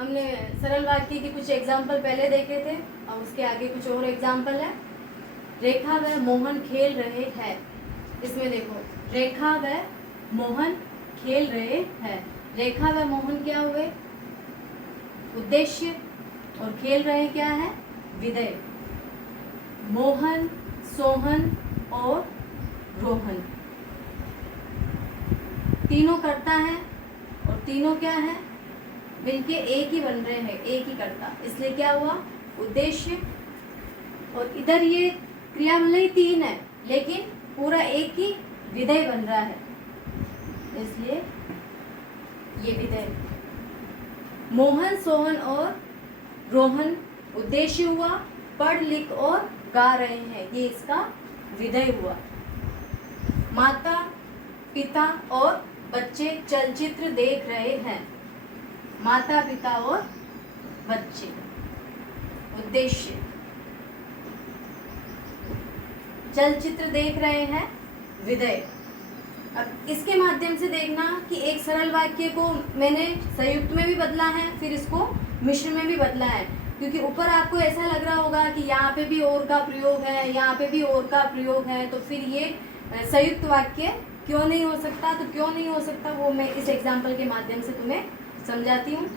हमने सरल वाक्य के कुछ एग्जाम्पल पहले देखे थे और उसके आगे कुछ और एग्जाम्पल है। रेखा व मोहन खेल रहे हैं। इसमें देखो, रेखा व मोहन खेल रहे हैं। रेखा व मोहन क्या हुए? उद्देश्य, और खेल रहे क्या है? विधेय। मोहन, सोहन और रोहन तीनों करता है, और तीनों क्या है? मिलके एक ही बन रहे हैं, एक ही करता, इसलिए क्या हुआ? उद्देश्य। और इधर ये क्रिया भले ही तीन है लेकिन पूरा एक ही विधेय बन रहा है, इसलिए ये विधेय। मोहन, सोहन और रोहन उद्देश्य हुआ, पढ़ लिख और गा रहे हैं, ये इसका विधेय हुआ। माता, पिता और बच्चे चलचित्र देख रहे हैं। माता, पिता और बच्चे उद्देश्य। चलचित्र देख रहे हैं, विधेय। अब इसके माध्यम से देखना कि एक सरल वाक्य को मैंने संयुक्त में भी बदला है, फिर इसको मिश्र में भी बदला है, क्योंकि ऊपर आपको ऐसा लग रहा होगा कि यहाँ पे भी और का प्रयोग है, यहाँ पे भी और का प्रयोग है, तो फिर ये संयुक्त वाक्य क्यों नहीं हो सकता? तो क्यों नहीं हो सकता वो मैं इस एग्जाम्पल के माध्यम से तुम्हें समझाती हूँ।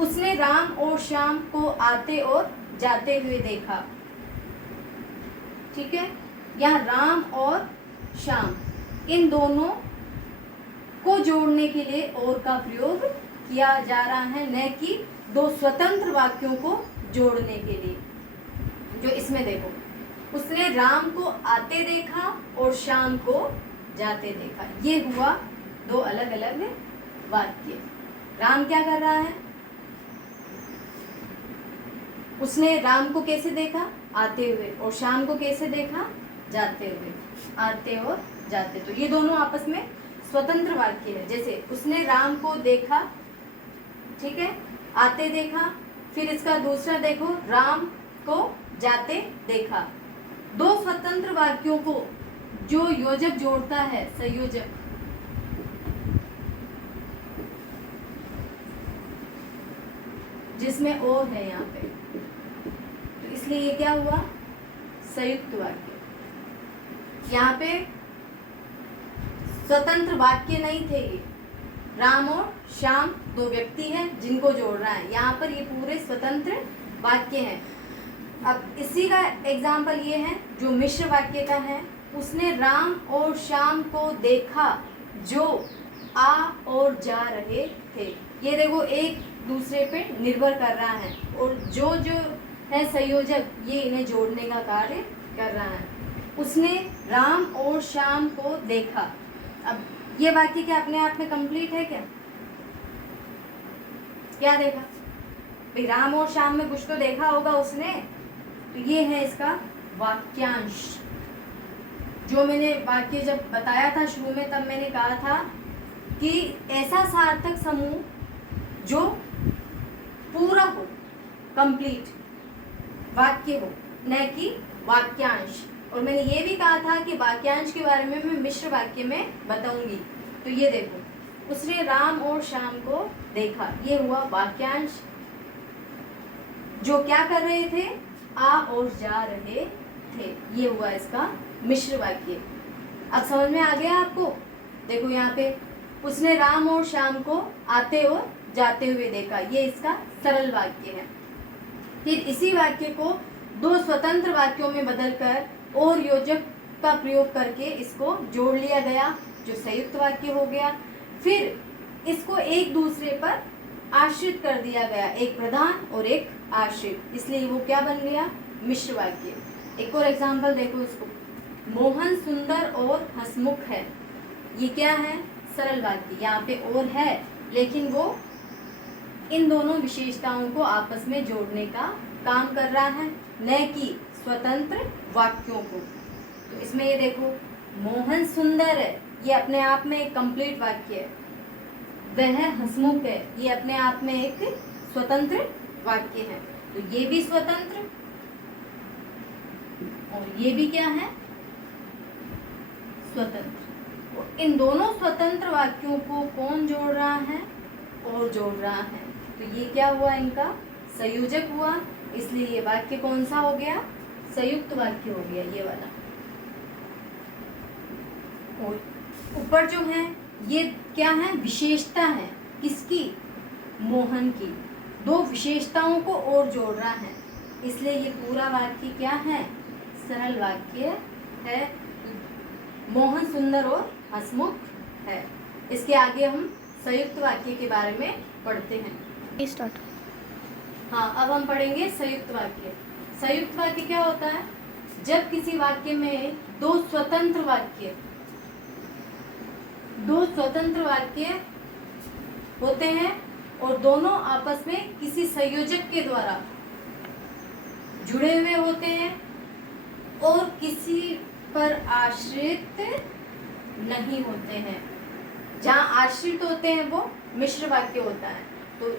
उसने राम और श्याम को आते और जाते हुए देखा। ठीक है, यहाँ राम और श्याम इन दोनों को जोड़ने के लिए और का प्रयोग किया जा रहा है, न कि दो स्वतंत्र वाक्यों को जोड़ने के लिए। जो इसमें देखो, उसने राम को आते देखा और श्याम को जाते देखा, ये हुआ दो अलग अलग वाक्य। राम क्या कर रहा है? उसने राम को कैसे देखा? आते हुए। और श्याम को कैसे देखा? जाते हुए। आते और जाते, तो ये दोनों आपस में स्वतंत्र वाक्य है। जैसे उसने राम को देखा, ठीक है, आते देखा, फिर इसका दूसरा देखो, राम को जाते देखा। दो स्वतंत्र वाक्यों को जो योजक जोड़ता है, संयोजक, जिसमें और है यहाँ पे, तो इसलिए ये क्या हुआ? संयुक्त वाक्य। यहाँ पे स्वतंत्र वाक्य नहीं थे ये, राम और श्याम दो व्यक्ति हैं जिनको जोड़ रहा है, यहाँ पर ये पूरे स्वतंत्र वाक्य हैं। अब इसी का एग्जाम्पल ये है जो मिश्र वाक्य का है। उसने राम और श्याम को देखा जो आ और जा रहे थे। ये देखो एक दूसरे पे निर्भर कर रहा है, और जो है संयोजक, ये इन्हें जोड़ने का कार्य कर रहा है। उसने राम और श्याम को देखा। अब ये वाक्य क्या अपने आप में कंप्लीट है? क्या देखा भाई? राम और श्याम में कुछ तो देखा होगा उसने, तो ये है इसका वाक्यांश। जो मैंने वाक्य जब बताया था शुरू में, तब मैंने कहा था कि ऐसा सार्थक समूह जो पूरा हो, कंप्लीट वाक्य हो, न कि वाक्यांश। और मैंने ये भी कहा था कि वाक्यांश के बारे में मैं मिश्र वाक्य में बताऊंगी। तो ये देखो, उसने राम और श्याम को देखा, ये हुआ वाक्यांश। जो क्या कर रहे थे? आ और जा रहे थे, ये हुआ इसका मिश्र वाक्य। अब समझ में आ गया आपको? देखो यहाँ पे, उसने राम और श्याम को आते और जाते हुए देखा, ये इसका सरल वाक्य है। फिर इसी वाक्य को दो स्वतंत्र वाक्यों में बदलकर और योजक का प्रयोग करके इसको जोड़ लिया गया, जो संयुक्त वाक्य हो गया। फिर इसको एक दूसरे पर आश्रित कर दिया गया, एक प्रधान और एक आश्रित, इसलिए वो क्या बन गया? मिश्र वाक्य। एक और एग्जाम्पल देखो इसको, मोहन सुंदर और हंसमुख है। ये क्या है? सरल वाक्य। यहाँ पे और है, लेकिन वो इन दोनों विशेषताओं को आपस में जोड़ने का काम कर रहा है, न कि स्वतंत्र वाक्यों को। तो इसमें ये देखो, मोहन सुंदर है, ये अपने आप में एक कंप्लीट वाक्य है। वह हंसमुख है, ये अपने आप में एक स्वतंत्र वाक्य है। तो ये भी स्वतंत्र और ये भी क्या है? स्वतंत्र। इन दोनों स्वतंत्र वाक्यों को कौन जोड़ रहा है? और जोड़ रहा है। तो ये क्या हुआ, इनका संयोजक हुआ, इसलिए ये वाक्य कौन सा हो गया, संयुक्त वाक्य हो गया ये वाला। और ऊपर जो है ये क्या है, विशेषता है, किसकी, मोहन की। दो विशेषताओं को और जोड़ रहा है, इसलिए ये पूरा वाक्य क्या है, सरल वाक्य है। मोहन सुंदर और हंसमुख है। इसके आगे हम संयुक्त वाक्य के बारे में पढ़ते हैं। स्टार्ट। हाँ, अब हम पढ़ेंगे संयुक्त वाक्य। संयुक्त वाक्य क्या होता है, जब किसी वाक्य में दो स्वतंत्र वाक्य होते हैं और दोनों आपस में किसी संयोजक के द्वारा जुड़े हुए होते हैं और किसी पर आश्रित नहीं होते हैं। जहाँ आश्रित होते हैं वो मिश्र वाक्य होता है। तो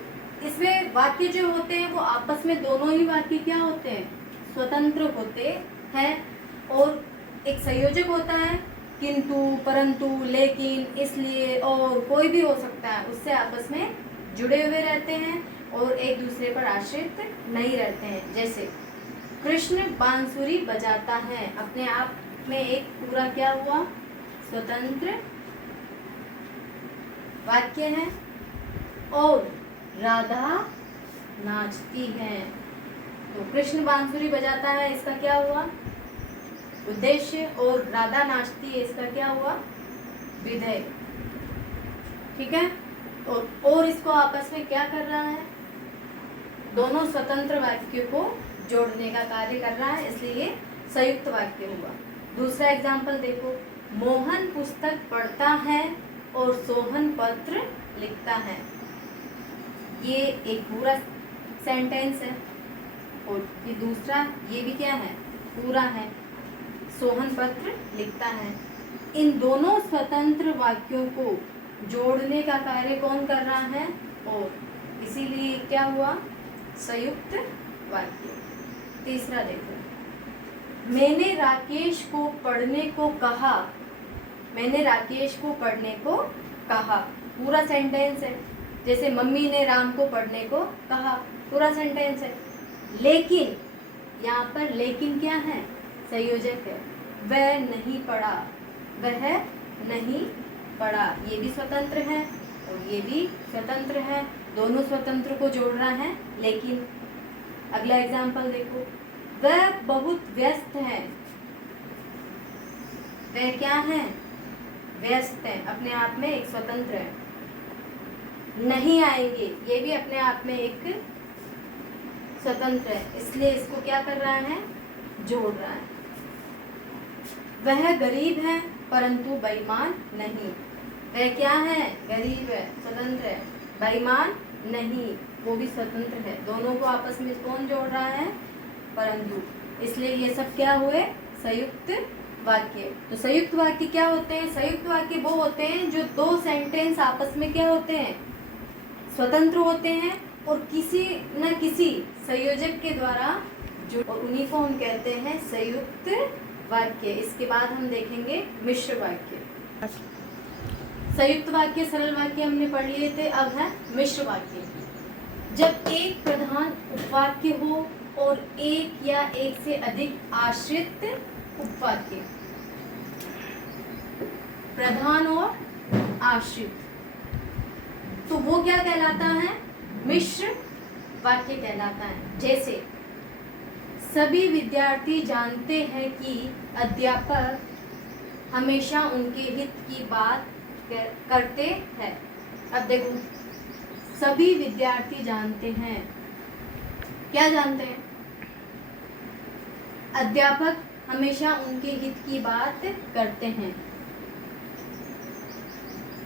इसमें वाक्य जो होते हैं वो आपस में दोनों ही वाक्य क्या होते हैं, स्वतंत्र होते हैं, और एक संयोजक होता है, किंतु, परंतु, लेकिन, इसलिए, और कोई भी हो सकता है, उससे आपस में जुड़े हुए रहते हैं और एक दूसरे पर आश्रित नहीं रहते हैं। जैसे कृष्ण बांसुरी बजाता है, अपने आप में एक पूरा क्या हुआ, स्वतंत्र वाक्य है। और राधा नाचती है, तो कृष्ण बांसुरी बजाता है, इसका क्या हुआ, उद्देश्य, और राधा नाचती है, इसका क्या हुआ, विधेय। ठीक है। और इसको आपस में क्या कर रहा है, दोनों स्वतंत्र वाक्य को जोड़ने का कार्य कर रहा है, इसलिए ये संयुक्त वाक्य हुआ। दूसरा एग्जाम्पल देखो, मोहन पुस्तक पढ़ता है और सोहन पत्र लिखता है। ये एक पूरा सेंटेंस है, और ये दूसरा, ये भी क्या है, पूरा है, सोहन पत्र लिखता है। इन दोनों स्वतंत्र वाक्यों को जोड़ने का कार्य कौन कर रहा है, और इसीलिए क्या हुआ, संयुक्त वाक्य। तीसरा देखो, मैंने राकेश को पढ़ने को कहा, मैंने राकेश को पढ़ने को कहा, पूरा सेंटेंस है। जैसे मम्मी ने राम को पढ़ने को कहा, पूरा सेंटेंस है। लेकिन यहाँ पर लेकिन क्या है, संयोजक है, वह नहीं पढ़ा, वह नहीं पढ़ा, ये भी स्वतंत्र है और ये भी स्वतंत्र है, दोनों स्वतंत्र को जोड़ रहा है। लेकिन अगला एग्जाम्पल देखो, वह बहुत व्यस्त है, वह क्या है, व्यस्त है, अपने आप में एक स्वतंत्र है। नहीं आएंगे, ये भी अपने आप में एक स्वतंत्र है, इसलिए इसको क्या कर रहा है, जोड़ रहा है। वह गरीब है परंतु बेईमान नहीं, वह क्या है, गरीब है, स्वतंत्र है, बेईमान नहीं, वो भी स्वतंत्र है। दोनों को आपस में कौन जोड़ रहा है, परंतु, इसलिए ये सब क्या हुए, संयुक्त वाक्य। तो संयुक्त वाक्य क्या होते हैं, संयुक्त वाक्य वो होते हैं जो दो सेंटेंस आपस में क्या होते हैं, स्वतंत्र होते हैं और किसी न किसी संयोजक के द्वारा जो, और उन्हीं को हम कहते हैं संयुक्त वाक्य। इसके बाद हम देखेंगे मिश्र वाक्य। संयुक्त वाक्य, सरल वाक्य हमने पढ़ लिए थे, अब है मिश्र वाक्य। जब एक प्रधान उपवाक्य हो और एक या एक से अधिक आश्रित उपवाक्य, प्रधान और आश्रित, तो वो क्या कहलाता है, मिश्र वाक्य कहलाता है। जैसे सभी विद्यार्थी जानते हैं कि अध्यापक हमेशा उनके हित की बात करते हैं। अब देखो, सभी विद्यार्थी जानते हैं, क्या जानते हैं, अध्यापक हमेशा उनके हित की बात करते हैं।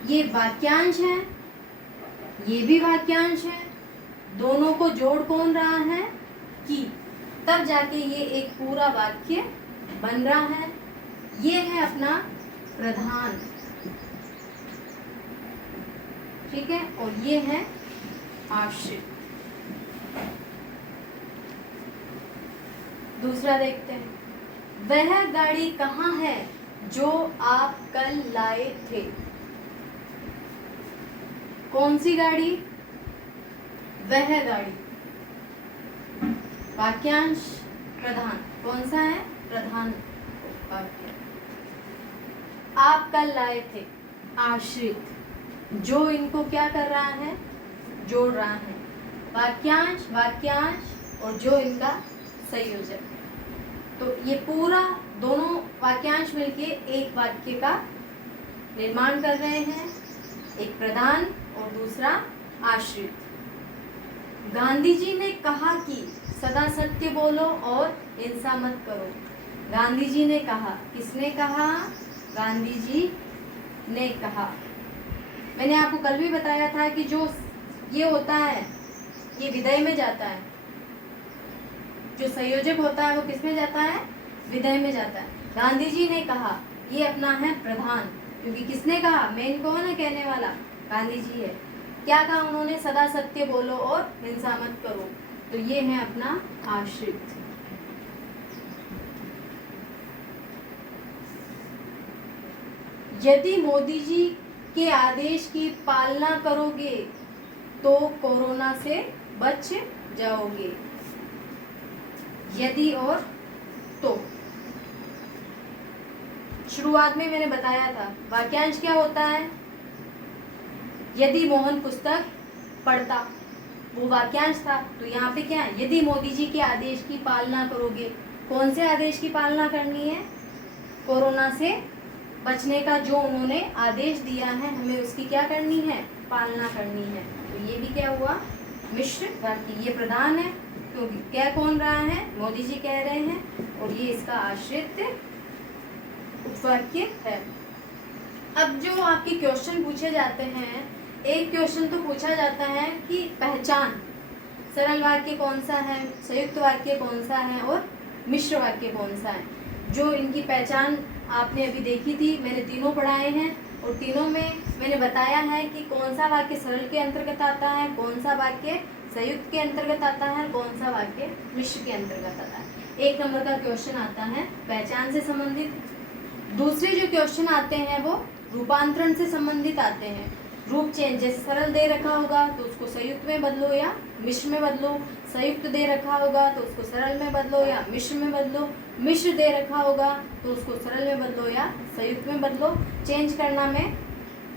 ये वाक्यांश है, ये भी वाक्यांश है, दोनों को जोड़ कौन रहा है, कि, तब जाके ये एक पूरा वाक्य बन रहा है। ये है अपना प्रधान, ठीक है, और ये है आश्रित। दूसरा देखते हैं, वह गाड़ी कहाँ है जो आप कल लाए थे। कौन सी गाड़ी, वह गाड़ी। वाक्यांश प्रधान कौन सा है? प्रधान वाक्य। आप कल लाए थे। आश्रित, जो इनको क्या कर रहा है? जोड़ रहा है। वाक्यांश, वाक्यांश और जो इनका संयोजक। तो ये पूरा दोनों वाक्यांश मिलके एक वाक्य का निर्माण कर रहे हैं, एक प्रधान और दूसरा आश्रित। गांधी जी ने कहा कि सदा सत्य बोलो और हिंसा मत करो। गांधी जी ने कहा, किसने कहा? गांधी जी ने कहा। मैंने आपको कल भी बताया था कि जो ये होता है ये विधेय में जाता है, जो संयोजक होता है वो किस में जाता है? विधेय में जाता है। गांधी जी ने कहा, ये अपना है प्रधान, क्योंकि किसने कहा? मेन कौन है कहने वाला? गांधी जी है। क्या कहा उन्होंने? सदा सत्य बोलो और हिंसा मत करो। तो ये है अपना आश्रित। यदि मोदी जी के आदेश की पालना करोगे तो कोरोना से बच जाओगे। यदि और तो। शुरुआत में मैंने बताया था वाक्यांश क्या होता है? यदि मोहन पुस्तक पढ़ता, वो वाक्यांश था। तो यहाँ पे क्या है? यदि मोदी जी के आदेश की पालना करोगे। कौन से आदेश की पालना करनी है? कोरोना से बचने का जो उन्होंने आदेश दिया है, हमें उसकी क्या करनी है? पालना करनी है। तो ये भी क्या हुआ? मिश्र वाक्य। ये प्रधान है क्योंकि क्या कौन रहा है? मोदी जी कह रहे हैं, और ये इसका आश्रित उपवाक्य है। अब जो आपके क्वेश्चन पूछे जाते हैं, एक क्वेश्चन तो पूछा जाता है कि पहचान सरल वाक्य कौन सा है, संयुक्त वाक्य कौन सा है और मिश्र वाक्य कौन सा है। जो इनकी पहचान आपने अभी देखी थी, मैंने तीनों पढ़ाए हैं और तीनों में मैंने बताया है कि कौन सा वाक्य सरल के अंतर्गत आता है, कौन सा वाक्य संयुक्त के अंतर्गत आता है, कौन सा वाक्य मिश्र के अंतर्गत आता है। 1 नंबर का क्वेश्चन आता है पहचान से संबंधित। दूसरे जो क्वेश्चन आते हैं वो रूपांतरण से संबंधित आते हैं। रूप चेंज, जैसे सरल दे रखा होगा तो उसको संयुक्त में बदलो या मिश्र में बदलो। संयुक्त दे रखा होगा तो उसको सरल में बदलो या मिश्र में बदलो। मिश्र दे रखा होगा तो उसको सरल में बदलो या संयुक्त में बदलो। चेंज करना मैं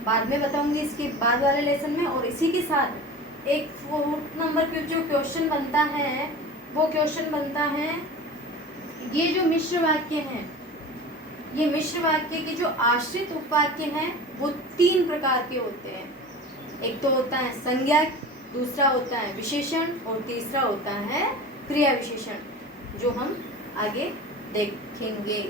बाद में बताऊंगी इसके बाद वाले लेसन में। और इसी के साथ एक 4 नंबर पे जो क्वेश्चन बनता है वो क्वेश्चन बनता है, ये जो मिश्र वाक्य हैं, ये मिश्र वाक्य के जो आश्रित उपवाक्य हैं वो 3 प्रकार के होते हैं। एक तो होता है संज्ञा, दूसरा होता है विशेषण और तीसरा होता है क्रिया विशेषण, जो हम आगे देखेंगे।